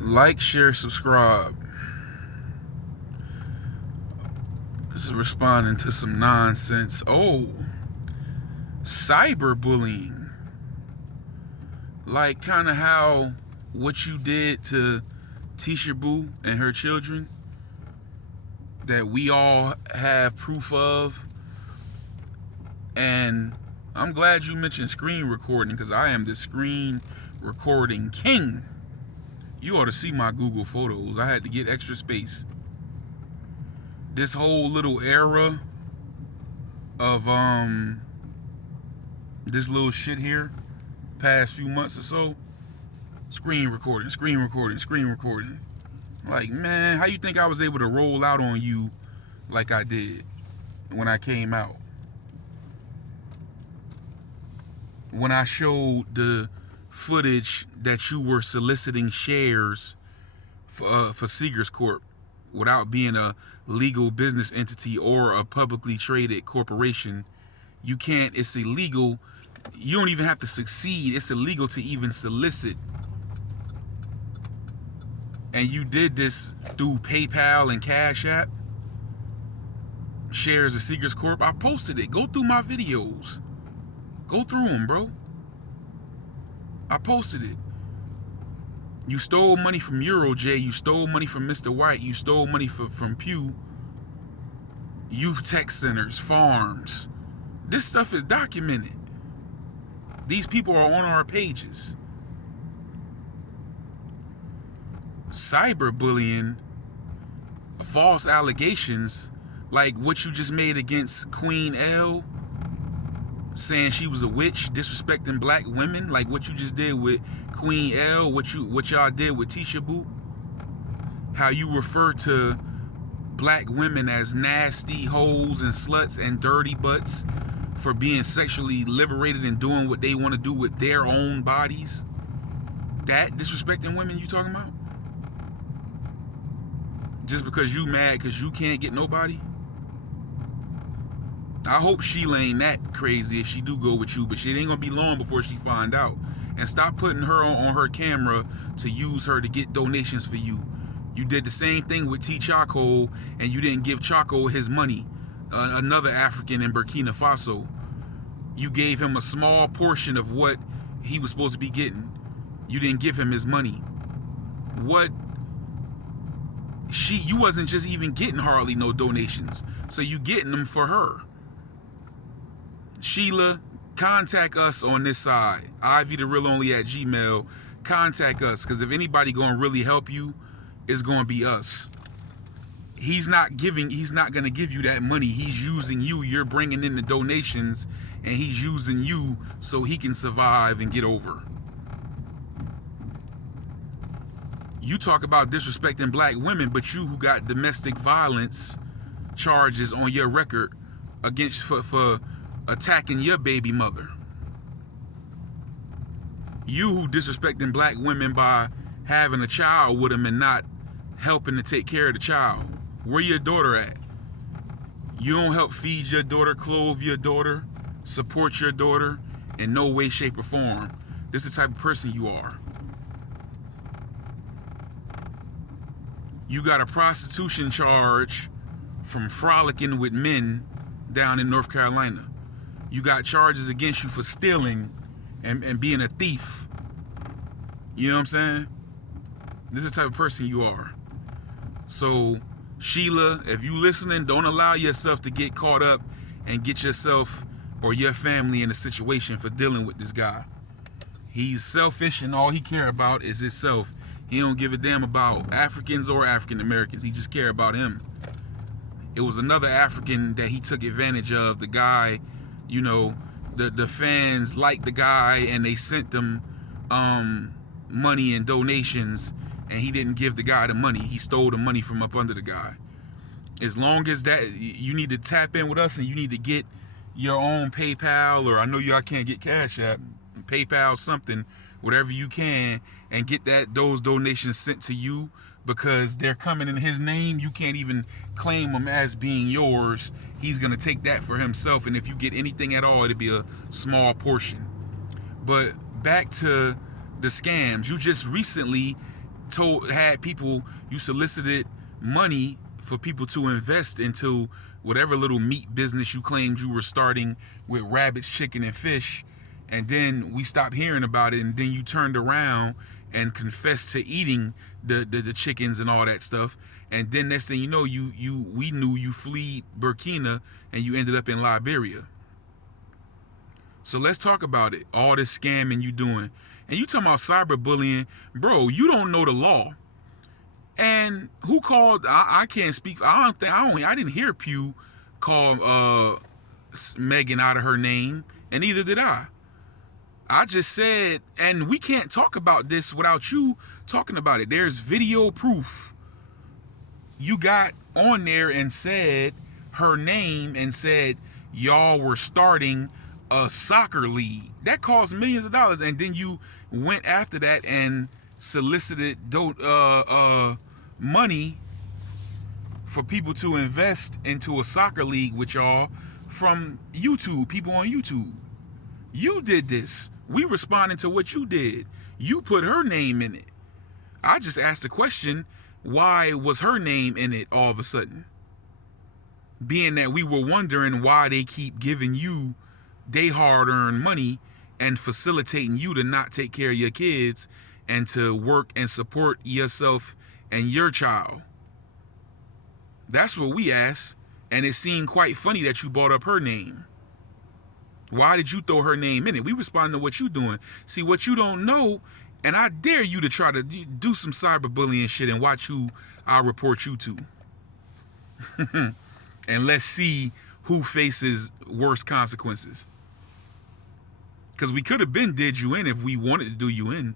Like, share, subscribe. This is responding to some nonsense. Oh, cyberbullying. Like, kind of how what you did to Tisha Boo and her children, that we all have proof of. And I'm glad you mentioned screen recording, because I am the screen recording king. You ought to see my Google Photos. I had to get extra space. This whole little era of this little shit here, past few months or so, screen recording. Like, man, how you think I was able to roll out on you like I did when I came out? When I showed the footage that you were soliciting shares for Seegers Corp without being a legal business entity or a publicly traded corporation. You can't, it's illegal. You don't even have to succeed. It's illegal to even solicit. And you did this through PayPal and Cash App. Shares of Seegers Corp. I posted it. Go through my videos. Go through them, bro. I posted it. You stole money from Euroj. You stole money from Mr. White. You stole money from Pew. Youth tech centers, farms. This stuff is documented. These people are on our pages. Cyberbullying, false allegations, like what you just made against Queen L, saying she was a witch, disrespecting black women, like what you just did with Queen L, what y'all did with Tisha Boo, how you refer to black women as nasty hoes and sluts and dirty butts for being sexually liberated and doing what they want to do with their own bodies. That disrespecting women you talking about? Just because you mad because you can't get nobody? I hope Sheila ain't that crazy if she do go with you, but shit ain't gonna be long before she find out. And stop putting her on her camera to use her to get donations for you. You did the same thing with T. Chaco, and you didn't give Chaco his money. Another African in Burkina Faso. You gave him a small portion of what he was supposed to be getting. You didn't give him his money. You wasn't just even getting hardly no donations. So you getting them for her. Sheila, contact us on this side. ivytherealonly@gmail. Contact us, because if anybody gonna really help you, it's gonna be us. He's not gonna give you that money. He's using you. You're bringing in the donations, and he's using you so he can survive and get over. You talk about disrespecting black women, but you who got domestic violence charges on your record against for attacking your baby mother. You who disrespecting black women by having a child with them and not helping to take care of the child. Where your daughter at? You don't help feed your daughter, clothe your daughter, support your daughter in no way, shape, or form. This is the type of person you are. You got a prostitution charge from frolicking with men down in North Carolina. You got charges against you for stealing and being a thief. You know what I'm saying? This is the type of person you are. So, Sheila, if you listening, don't allow yourself to get caught up and get yourself or your family in a situation for dealing with this guy. He's selfish, and all he care about is himself. He don't give a damn about Africans or African Americans. He just care about him. It was another African that he took advantage of. The guy, you know, the fans liked the guy, and they sent them money and donations, and he didn't give the guy the money. He stole the money from up under the guy. As long as that, you need to tap in with us, and you need to get your own PayPal, or I know y'all can't get Cash App, PayPal, something, whatever you can, and get those donations sent to you, because they're coming in his name. You can't even claim them as being yours. He's gonna take that for himself, and if you get anything at all, it'll be a small portion. But back to the scams. You just recently had people, you solicited money for people to invest into whatever little meat business you claimed you were starting with rabbits, chicken, and fish, and then we stopped hearing about it, and then you turned around and confessed to eating the chickens and all that stuff, and then next thing you know, we knew you fled Burkina and you ended up in Liberia. So let's talk about it. All this scamming you doing, and you talking about cyberbullying, bro. You don't know the law. And who called? I can't speak. I didn't hear Pew call Megan out of her name, and neither did I. I just said, and we can't talk about this without you talking about it. There's video proof. You got on there and said her name and said y'all were starting a soccer league that cost millions of dollars, and then you went after that and solicited money for people to invest into a soccer league with y'all from YouTube, people on YouTube. You did this. We responding to what you did. You put her name in it. I just asked the question, why was her name in it all of a sudden? Being that we were wondering why they keep giving you they hard-earned money and facilitating you to not take care of your kids and to work and support yourself and your child. That's what we asked, and it seemed quite funny that you brought up her name. Why did you throw her name in it? We responded to what you doing. See, what you don't know, and I dare you to try to do some cyberbullying shit and watch who I'll report you to. And let's see who faces worse consequences. Because we could have been did you in if we wanted to do you in.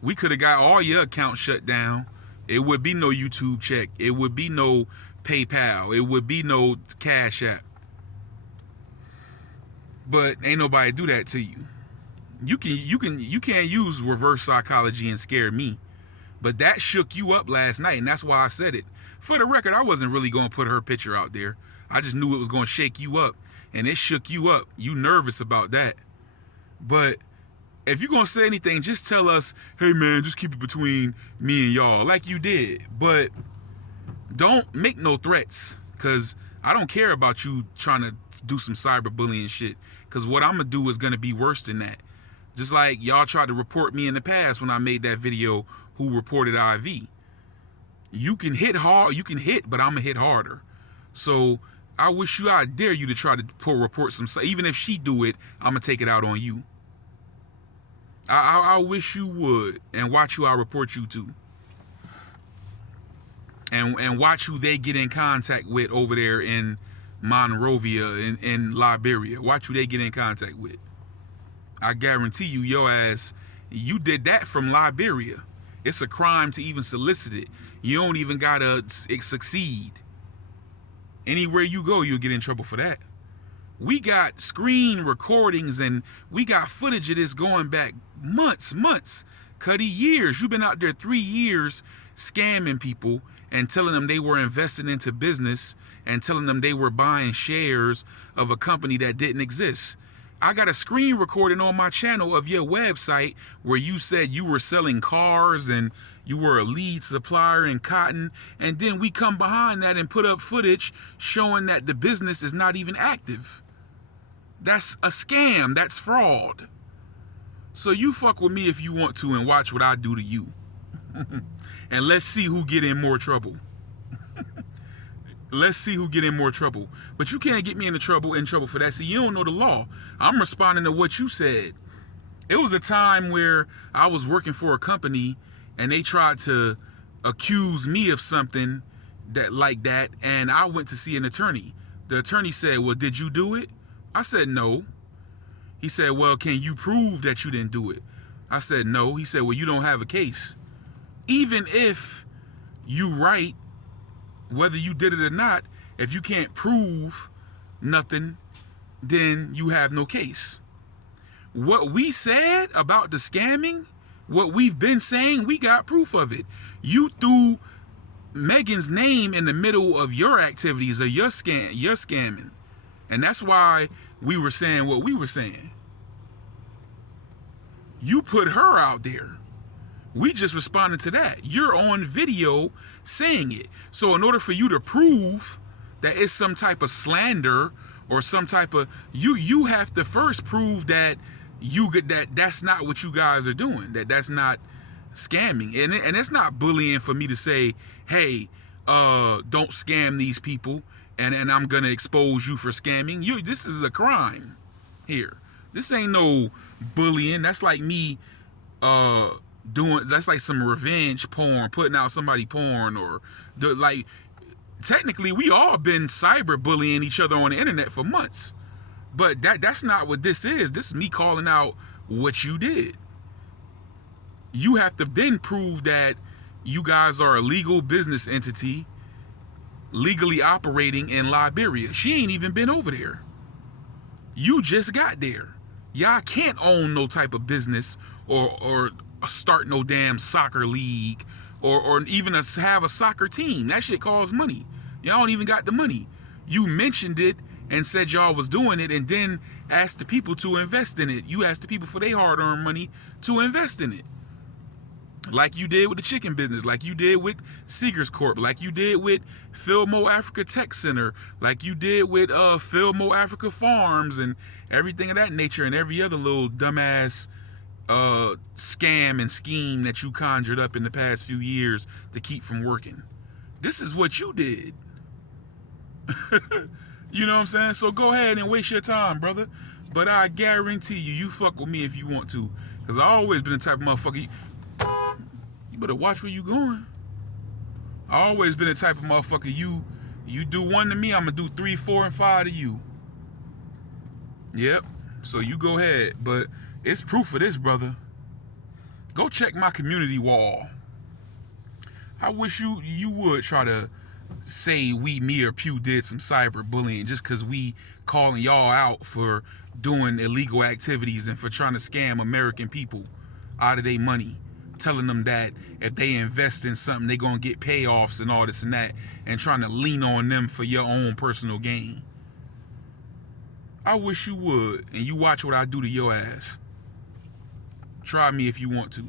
We could have got all your accounts shut down. It would be no YouTube check. It would be no PayPal. It would be no Cash App. But ain't nobody do that to you. You can't use reverse psychology and scare me. But that shook you up last night, and that's why I said it. For the record, I wasn't really going to put her picture out there. I just knew it was going to shake you up, and it shook you up. You nervous about that. But if you're going to say anything, just tell us, hey man, just keep it between me and y'all, like you did. But don't make no threats, because I don't care about you trying to do some cyberbullying shit, because what I'm going to do is going to be worse than that. Just like y'all tried to report me in the past when I made that video, who reported IV. You can hit hard, you can hit, but I'm going to hit harder. So I dare you to try to report some, even if she do it, I'm going to take it out on you. I wish you would, and watch who I report you to. And watch who they get in contact with over there in Monrovia, in Liberia. Watch who they get in contact with. I guarantee you, your ass, you did that from Liberia. It's a crime to even solicit it. You don't even gotta succeed. Anywhere you go, you'll get in trouble for that. We got screen recordings and we got footage of this going back months, Kutty, years. You've been out there 3 years scamming people and telling them they were investing into business and telling them they were buying shares of a company that didn't exist. I got a screen recording on my channel of your website where you said you were selling cars and you were a lead supplier in cotton. And then we come behind that and put up footage showing that the business is not even active. That's a scam. That's fraud. So you fuck with me if you want to and watch what I do to you. And let's see who get in more trouble. Let's see who get in more trouble. But you can't get me in trouble for that. See, you don't know the law. I'm responding to what you said. It was a time where I was working for a company and they tried to accuse me of something like that, and I went to see an attorney. The attorney said, well, did you do it? I said, no. He said, well, can you prove that you didn't do it? I said, no. He said, well, you don't have a case. Even if you right, whether you did it or not, if you can't prove nothing, then you have no case. What we said about the scamming, what we've been saying, we got proof of it. You threw Megan's name in the middle of your activities or your scamming. And that's why we were saying what we were saying. You put her out there. We just responded to that. You're on video saying it. So in order for you to prove that it's some type of slander or some type of, you have to first prove that that's not what you guys are doing, that's not scamming. And it's not bullying for me to say, hey, don't scam these people, and I'm gonna expose you for scamming. This is a crime here. This ain't no bullying. That's like me that's like some revenge porn, putting out somebody porn, or like technically we all been cyber bullying each other on the internet for months. But that's not what this is. This is me calling out what you did. You have to then prove that you guys are a legal business entity legally operating in Liberia. She ain't even been over there. You just got there. Y'all can't own no type of business or start no damn soccer league or even have a soccer team. That shit costs money. Y'all don't even got the money. You mentioned it and said y'all was doing it, and then asked the people to invest in it. You asked the people for their hard-earned money to invest in it. Like you did with the chicken business, like you did with Seegers Corp, like you did with Filmo Africa Tech Center, like you did with Filmo Africa Farms and everything of that nature, and every other little dumbass scam and scheme that you conjured up in the past few years to keep from working. This is what you did. You know what I'm saying? So go ahead and waste your time, brother. But I guarantee you fuck with me if you want to. Because I always been the type of motherfucker, you better watch where you going. I always been the type of motherfucker, you do one to me, I'm going to do 3, 4, and 5 to you. Yep. So you go ahead. But it's proof of this, brother. Go check my community wall. I wish you would try to say me or Pew did some cyber bullying just because we calling y'all out for doing illegal activities and for trying to scam American people out of their money, telling them that if they invest in something they're gonna get payoffs and all this and that, and trying to lean on them for your own personal gain. I wish you would, and you watch what I do to your ass. Try me if you want to.